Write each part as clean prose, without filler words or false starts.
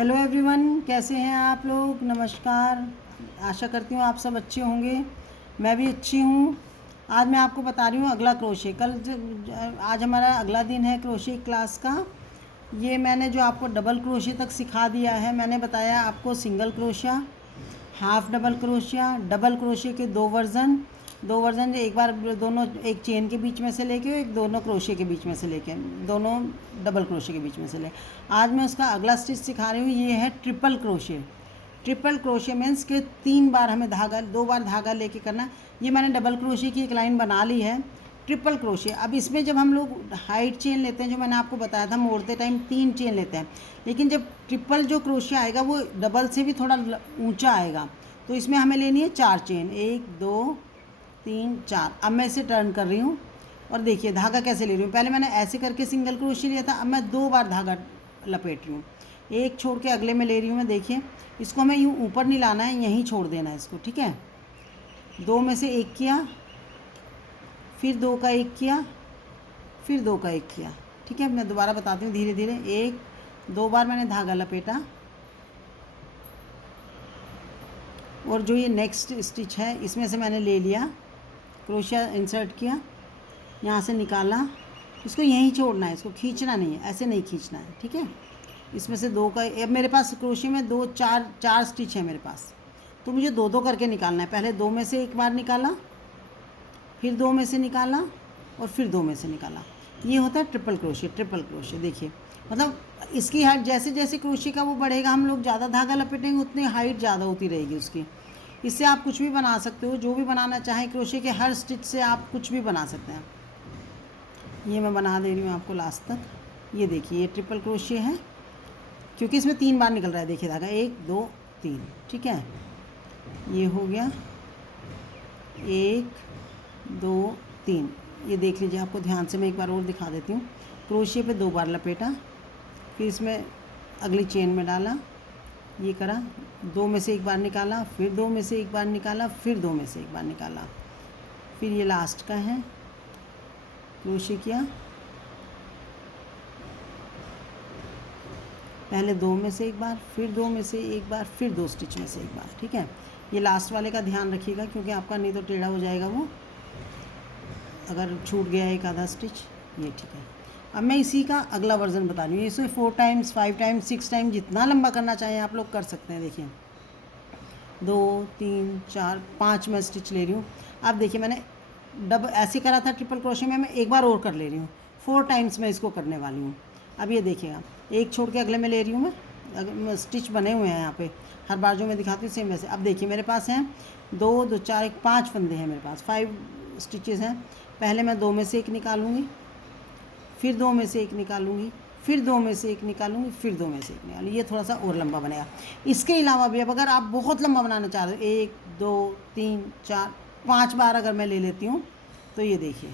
Hello everyone, कैसे हैं आप लोग। नमस्कार। आशा करती हूँ आप सब अच्छे होंगे। मैं भी अच्छी हूँ। आज मैं आपको बता रही हूँ अगला क्रोशे। आज हमारा अगला दिन है क्रोशे क्लास का। ये मैंने जो आपको डबल क्रोशे तक सिखा दिया है, मैंने बताया आपको single crochet, half double crochet, double crochet के दो वर्ज़न एक बार दोनों, एक चेन के बीच में से लेके, एक दोनों क्रोशे के बीच में से लेके, दोनों डबल क्रोशे के बीच में से ले। आज मैं उसका अगला स्टिच सिखा रही हूँ। ये है triple crochet. Triple crochet means के 3 बार हमें धागा, 2 बार धागा लेके करना। ये मैंने डबल क्रोशे की एक लाइन बना ली है। ट्रिपल क्रोशे, अब इसमें जब हम लोग हाइट चेन लेते हैं, जो मैंने आपको बताया था, मोड़ते टाइम 3 चेन लेते हैं, लेकिन जब ट्रिपल जो क्रोशे आएगा वो डबल से भी थोड़ा ऊंचा आएगा, तो इसमें हमें लेनी है 4 चेन। 1 2 3 4। अब मैं इसे टर्न कर रही हूँ और देखिए धागा कैसे ले रही हूँ। पहले मैंने ऐसे करके सिंगल क्रोशे लिया था, अब मैं 2 बार धागा लपेट रही हूँ। एक छोड़ के अगले में ले रही हूँ मैं। देखिए इसको हमें यूँ ऊपर नहीं लाना है, यहीं छोड़ देना है इसको, ठीक है। 2 में से 1 किया, फिर 2 का 1 किया, फिर 2 का 1 किया, ठीक है। मैं दोबारा बताती हूँ धीरे धीरे। 1 2 बार मैंने धागा लपेटा, और जो ये नेक्स्ट स्टिच है इसमें से मैंने ले लिया, क्रोशिया इंसर्ट किया, यहाँ से निकाला, इसको यहीं छोड़ना है, इसको खींचना नहीं है, ऐसे नहीं खींचना है, ठीक है। इसमें से 2 का, अब मेरे पास क्रोशिया में 2 4 स्टिच है मेरे पास, तो मुझे 2 करके निकालना है। पहले 2 में से एक बार निकाला, फिर 2 में से निकाला, और फिर 2 में से निकाला। ये होता है ट्रिपल क्रोशे। ट्रिपल क्रोशे देखिए, मतलब इसकी हाइट जैसे जैसे क्रोशे का वो बढ़ेगा, हम लोग ज़्यादा धागा लपेटेंगे, उतनी हाइट ज़्यादा होती रहेगी उसकी। इससे आप कुछ भी बना सकते हो, जो भी बनाना चाहें। क्रोशे के हर स्टिच से आप कुछ भी बना सकते हैं। ये मैं बना दे रही हूँ आपको लास्ट तक। ये देखिए, ये ट्रिपल क्रोशे है, क्योंकि इसमें 3 बार निकल रहा है। देखिए धागा 1 2 3, ठीक है। ये हो गया 1 2 3। ये देख लीजिए, आपको ध्यान से मैं एक बार और दिखा देती हूँ। क्रोशिया पे 2 बार लपेटा, फिर इसमें अगली चेन में डाला, ये करा, 2 में से एक बार निकाला, फिर 2 में से एक बार निकाला, फिर 2 में से एक बार निकाला, फिर ये लास्ट का है, क्रोशिया किया, पहले 2 में से एक बार, फिर 2 में से एक बार, फिर 2 स्टिच में से एक बार, ठीक है। ये लास्ट वाले का ध्यान रखिएगा, क्योंकि आपका नहीं तो टेढ़ा हो जाएगा वो, अगर छूट गया एक आधा स्टिच। ये ठीक है। अब मैं इसी का अगला वर्जन बता रही हूँ। इसे 4 टाइम्स 5 टाइम्स 6 टाइम जितना लंबा करना चाहें आप लोग कर सकते हैं। देखिए 2 3 4 5 मैं स्टिच ले रही हूँ। अब देखिए मैंने ऐसे करा था ट्रिपल क्रोशे में, मैं एक बार और कर ले रही हूँ। 4 टाइम्स मैं इसको करने वाली हूँ। अब ये देखिएगा, एक छोड़ के अगले में ले रही हूँ मैं। अगर स्टिच बने हुए हैं यहाँ पे, हर बार जो मैं दिखाती हूँ सेम वैसे। अब देखिए मेरे पास हैं 2 2 4 1 5 फंदे हैं मेरे पास, 5 स्टिचेस हैं। पहले मैं 2 में से एक निकालूंगी, फिर 2 में से एक निकालूंगी, फिर 2 में से एक निकालूंगी, फिर 2 में से एक निकालूंगी। ये थोड़ा सा और लंबा बनेगा। इसके अलावा भी अब अगर आप बहुत लंबा बनाना चाह रहे हो, 1 2 3 4 5 बार अगर मैं ले लेती हूँ, तो ये देखिए,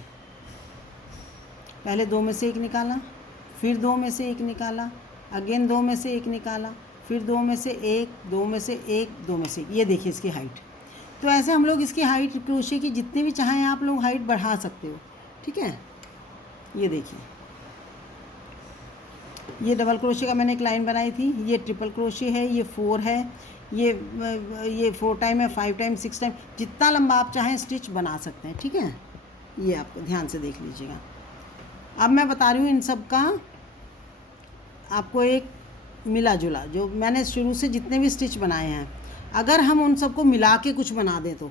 पहले 2 में से एक निकाला, फिर 2 में से एक निकाला, अगेन 2 में से एक निकाला, फिर 2 में से एक, 2 में से एक, 2 में से एक। ये देखिए इसकी हाइट। तो ऐसे हम लोग इसकी हाइट क्रोशे की जितनी भी चाहें आप लोग हाइट बढ़ा सकते हो, ठीक है। ये देखिए, ये डबल क्रोशे का मैंने एक लाइन बनाई थी। ये ट्रिपल क्रोशे है, ये 4 है, ये 4 टाइम है, 5 टाइम 6 टाइम, जितना लंबा आप चाहें स्टिच बना सकते हैं, ठीक है। ये आपको ध्यान से देख लीजिएगा। अब मैं बता रही हूँ इन सब का आपको एक मिला जुला, जो मैंने शुरू से जितने भी स्टिच बनाए हैं, अगर हम उन सबको मिला के कुछ बना दें तो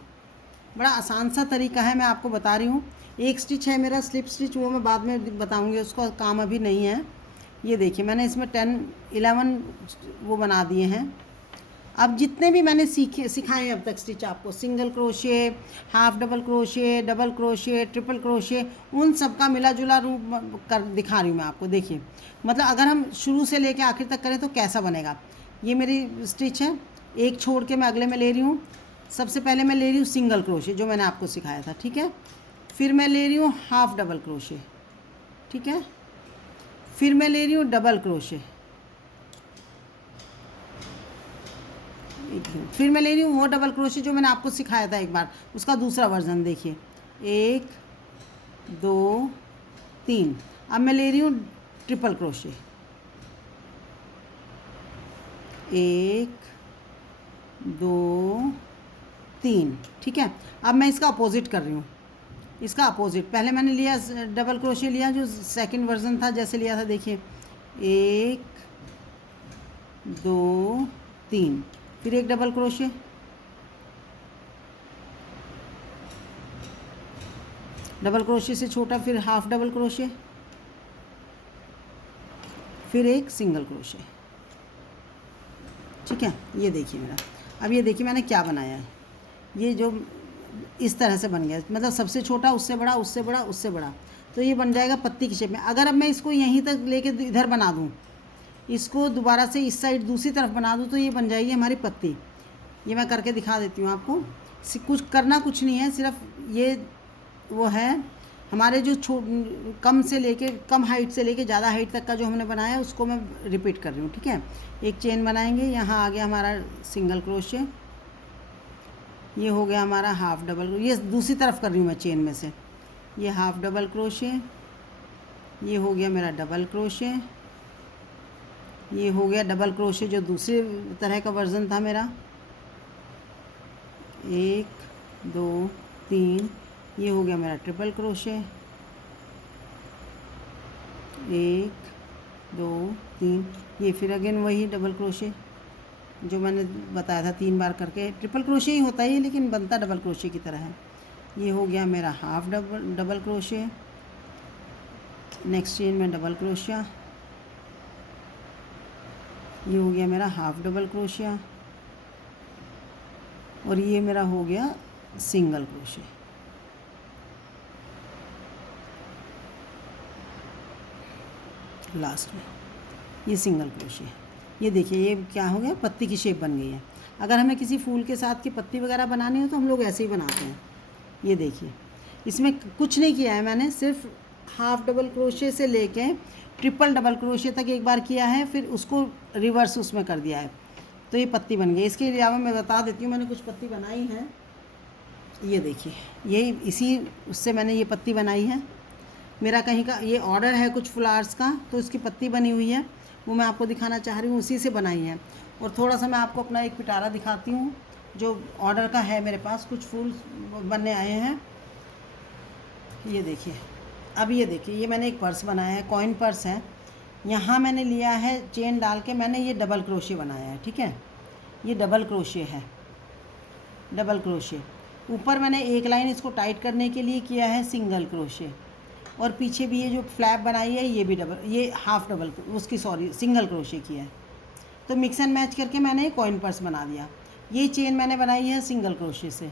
बड़ा आसान सा तरीका है। मैं आपको बता रही हूँ। एक स्टिच है मेरा स्लिप स्टिच, वो मैं बाद में बताऊँगी, उसका काम अभी नहीं है। ये देखिए मैंने इसमें 10 11 वो बना दिए हैं। अब जितने भी मैंने सिखाए अब तक स्टिच आपको, single crochet, half double crochet, double crochet, triple crochet, उन सब का मिला जुला रूप कर दिखा रही हूँ मैं आपको। देखिए मतलब अगर हम शुरू से लेके आखिर तक करें तो कैसा बनेगा। ये मेरी स्टिच है, एक छोड़ के मैं अगले में ले रही हूँ। सबसे पहले मैं ले रही हूँ सिंगल क्रोशे, जो मैंने आपको सिखाया था, ठीक है। फिर मैं ले रही हूँ हाफ डबल क्रोशे, ठीक है। फिर मैं ले रही हूँ डबल क्रोशे, फिर मैं ले रही हूँ वो डबल क्रोशे जो मैंने आपको सिखाया था एक बार, उसका दूसरा वर्जन। देखिए 1 2 3। अब मैं ले रही हूँ ट्रिपल क्रोशे, 1 2 3। ठीक है, अब मैं इसका अपोजिट कर रही हूँ, इसका अपोजिट। पहले मैंने लिया डबल क्रोशे लिया, जो सेकंड वर्जन था जैसे लिया था, देखिए 1 2 3, फिर एक डबल क्रोशे, डबल क्रोशे से छोटा, फिर हाफ डबल क्रोशे, फिर एक सिंगल क्रोशे। ठीक है, ये देखिए मेरा। अब ये देखिए मैंने क्या बनाया है, ये जो इस तरह से बन गया, मतलब सबसे छोटा, उससे बड़ा, उससे बड़ा, उससे बड़ा, तो ये बन जाएगा पत्ती की शेप में। अगर अब मैं इसको यहीं तक लेके इधर बना दूँ, इसको दोबारा से इस साइड दूसरी तरफ बना दूँ, तो ये बन जाएगी हमारी पत्ती। ये मैं करके दिखा देती हूँ आपको। कुछ करना कुछ नहीं है, सिर्फ ये वो है हमारे जो कम से लेके कम हाइट से लेके ज़्यादा हाइट तक का जो हमने बनाया है, उसको मैं रिपीट कर रही हूँ। ठीक है, एक चेन बनाएंगे, यहाँ आ गया हमारा सिंगल क्रोशे, ये हो गया हमारा हाफ डबल, ये दूसरी तरफ कर रही हूँ मैं चेन में से, ये हाफ डबल क्रोशे, ये हो गया मेरा डबल क्रोशे, ये हो गया डबल क्रोशे जो दूसरे तरह का वर्जन था मेरा, 1 2 3, ये हो गया मेरा ट्रिपल क्रोशे, 1 2 3, ये फिर अगेन वही डबल क्रोशे जो मैंने बताया था 3 बार करके। ट्रिपल क्रोशे ही होता है ये, लेकिन बनता डबल क्रोशे की तरह है। ये हो गया मेरा half double crochet, next chain में डबल क्रोशिया, ये हो गया मेरा हाफ डबल क्रोशिया, और ये मेरा हो गया सिंगल क्रोशे। लास्ट में ये सिंगल क्रोशे। ये देखिए ये क्या हो गया, पत्ती की शेप बन गई है। अगर हमें किसी फूल के साथ की पत्ती वगैरह बनानी हो तो हम लोग ऐसे ही बनाते हैं। ये देखिए, इसमें कुछ नहीं किया है मैंने, सिर्फ हाफ डबल क्रोशे से लेके ट्रिपल डबल क्रोशे तक एक बार किया है, फिर उसको रिवर्स उसमें कर दिया है, तो ये पत्ती बन गई। इसके अलावा मैं बता देती हूँ, मैंने कुछ पत्ती बनाई है। ये देखिए, यही इसी उससे मैंने ये पत्ती बनाई है। मेरा कहीं का ये ऑर्डर है कुछ फ्लावर्स का, तो उसकी पत्ती बनी हुई है, वो मैं आपको दिखाना चाह रही हूँ, उसी से बनाई है। और थोड़ा सा मैं आपको अपना एक पिटारा दिखाती हूँ जो ऑर्डर का है, मेरे पास कुछ फूल बनने आए हैं। ये देखिए, अब ये देखिए, ये मैंने एक पर्स बनाया है, कॉइन पर्स है। यहाँ मैंने लिया है चेन डाल के, मैंने ये डबल क्रोशे बनाया है। ठीक है, ये डबल क्रोशे है, डबल क्रोशे। ऊपर मैंने एक लाइन इसको टाइट करने के लिए किया है सिंगल क्रोशे, और पीछे भी ये जो फ्लैप बनाई है ये भी डबल, ये हाफ डबल उसकी सॉरी सिंगल क्रोशे किया है। तो मिक्स एंड मैच करके मैंने कॉइन पर्स बना दिया। ये चेन मैंने बनाई है सिंगल क्रोशे से,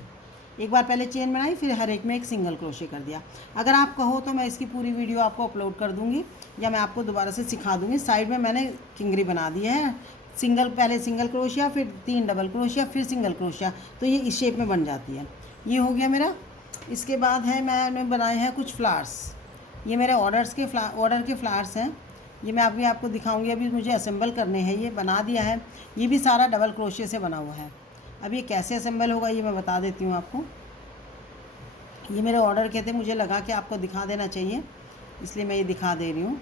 एक बार पहले चेन बनाई, फिर हर एक में एक सिंगल क्रोशे कर दिया। अगर आप कहो तो मैं इसकी पूरी वीडियो आपको अपलोड कर दूँगी, या मैं आपको दोबारा से सिखा दूँगी। साइड में मैंने किंगरी बना दी है, सिंगल, पहले सिंगल क्रोशिया, फिर 3 डबल क्रोशिया, फिर सिंगल क्रोशिया, तो ये इस शेप में बन जाती है। ये हो गया मेरा। इसके बाद है मैंने बनाए हैं कुछ फ्लावर्स, ये मेरे ऑर्डर के फ्लावर्स हैं। ये मैं अभी आपको दिखाऊंगी, अभी मुझे असेंबल करने हैं। ये बना दिया है, ये भी सारा डबल क्रोशे से बना हुआ है। अब ये कैसे असेंबल होगा ये मैं बता देती हूँ आपको। ये मेरे ऑर्डर के थे, मुझे लगा कि आपको दिखा देना चाहिए, इसलिए मैं ये दिखा दे रही हूँ।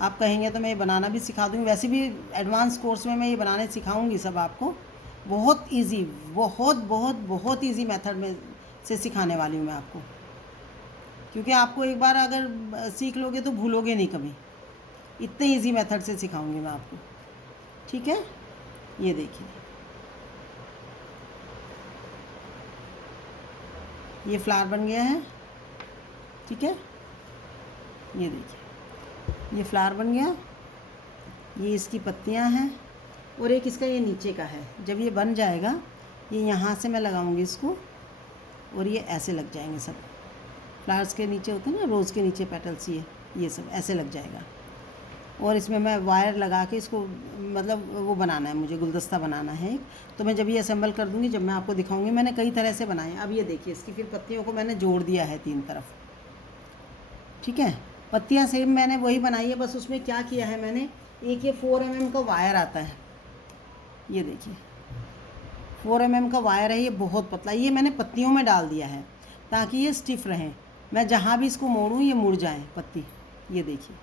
आप कहेंगे तो मैं ये बनाना भी सिखा दूँगी, वैसे भी एडवांस कोर्स में मैं ये बनाने सिखाऊँगी सब आपको। बहुत ईजी, बहुत बहुत बहुत ईजी मेथड में से सिखाने वाली हूँ मैं आपको, क्योंकि आपको एक बार अगर सीख लोगे तो भूलोगे नहीं कभी। इतने इजी मेथड से सिखाऊंगी मैं आपको। ठीक है, ये देखिए, ये फ्लावर बन गया है। ठीक है, ये देखिए, ये फ्लावर बन गया, ये इसकी पत्तियां हैं, और एक इसका ये नीचे का है। जब ये बन जाएगा, ये यहाँ से मैं लगाऊंगी इसको, और ये ऐसे लग जाएंगे सब। फ्लावर्स के नीचे होते हैं ना, रोज़ के नीचे पेटल्स, ये सब ऐसे लग जाएगा। और इसमें मैं वायर लगा के इसको, मतलब वो बनाना है मुझे, गुलदस्ता बनाना है एक। तो मैं जब ये असेंबल कर दूँगी, जब मैं आपको दिखाऊंगी, मैंने कई तरह से बनाए हैं। अब ये देखिए, इसकी फिर पत्तियों को मैंने जोड़ दिया है 3 तरफ। ठीक है, पत्तियाँ सेम मैंने वही बनाई है, बस उसमें क्या किया है मैंने, एक ये 4 mm का वायर आता है, ये देखिए 4 mm का वायर है, ये बहुत पतला, ये मैंने पत्तियों में डाल दिया है ताकि ये स्टिफ रहें। मैं जहाँ भी इसको मोड़ूँ ये मुड़ जाए पत्ती। ये देखिए,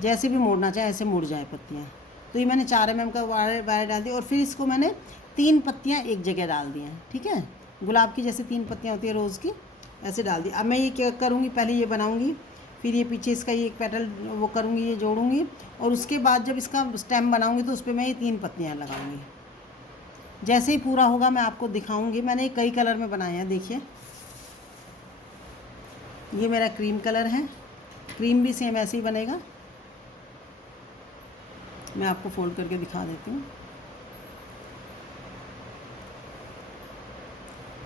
जैसे भी मोड़ना चाहे ऐसे मुड़ जाए पत्तियाँ। तो ये मैंने 4 mm का वायर डाल दिया और फिर इसको मैंने 3 पत्तियाँ एक जगह डाल दी हैं, ठीक है। गुलाब की जैसे 3 पत्तियाँ होती है रोज़ की, ऐसे डाल दी। अब मैं ये क्या करूँगी, पहले ये बनाऊँगी, फिर ये पीछे इसका ये एक पेटल वो करूँगी, ये जोड़ूँगी, और उसके बाद जब इसका स्टेम बनाऊँगी तो उस पर मैं ये 3 पत्तियाँ लगाऊँगी। जैसे ही पूरा होगा मैं आपको दिखाऊँगी। मैंने कई कलर में बनाए हैं, देखिए ये मेरा क्रीम कलर है, क्रीम भी सेम ऐसे ही बनेगा। मैं आपको फोल्ड करके दिखा देती हूँ।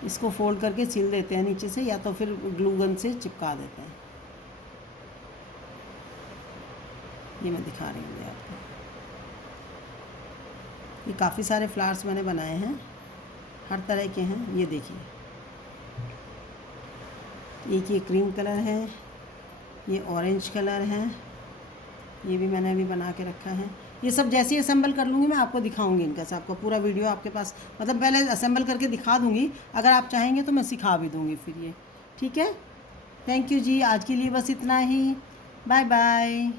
इसको फोल्ड करके सिल देते हैं नीचे से, या तो फिर ग्लू गन से चिपका देते हैं। ये मैं दिखा रही हूँ आपको। ये काफ़ी सारे फ्लावर्स मैंने बनाए हैं, हर तरह के हैं। ये देखिए, एक ये क्रीम कलर है, ये ऑरेंज कलर है, ये भी मैंने अभी बना के रखा है। ये सब जैसे ही असेंबल कर लूँगी मैं आपको दिखाऊंगी इनका से। आपको पूरा वीडियो आपके पास, मतलब पहले असेंबल करके दिखा दूँगी, अगर आप चाहेंगे तो मैं सिखा भी दूँगी फिर ये, ठीक है। थैंक यू जी, आज के लिए बस इतना ही। Bye bye.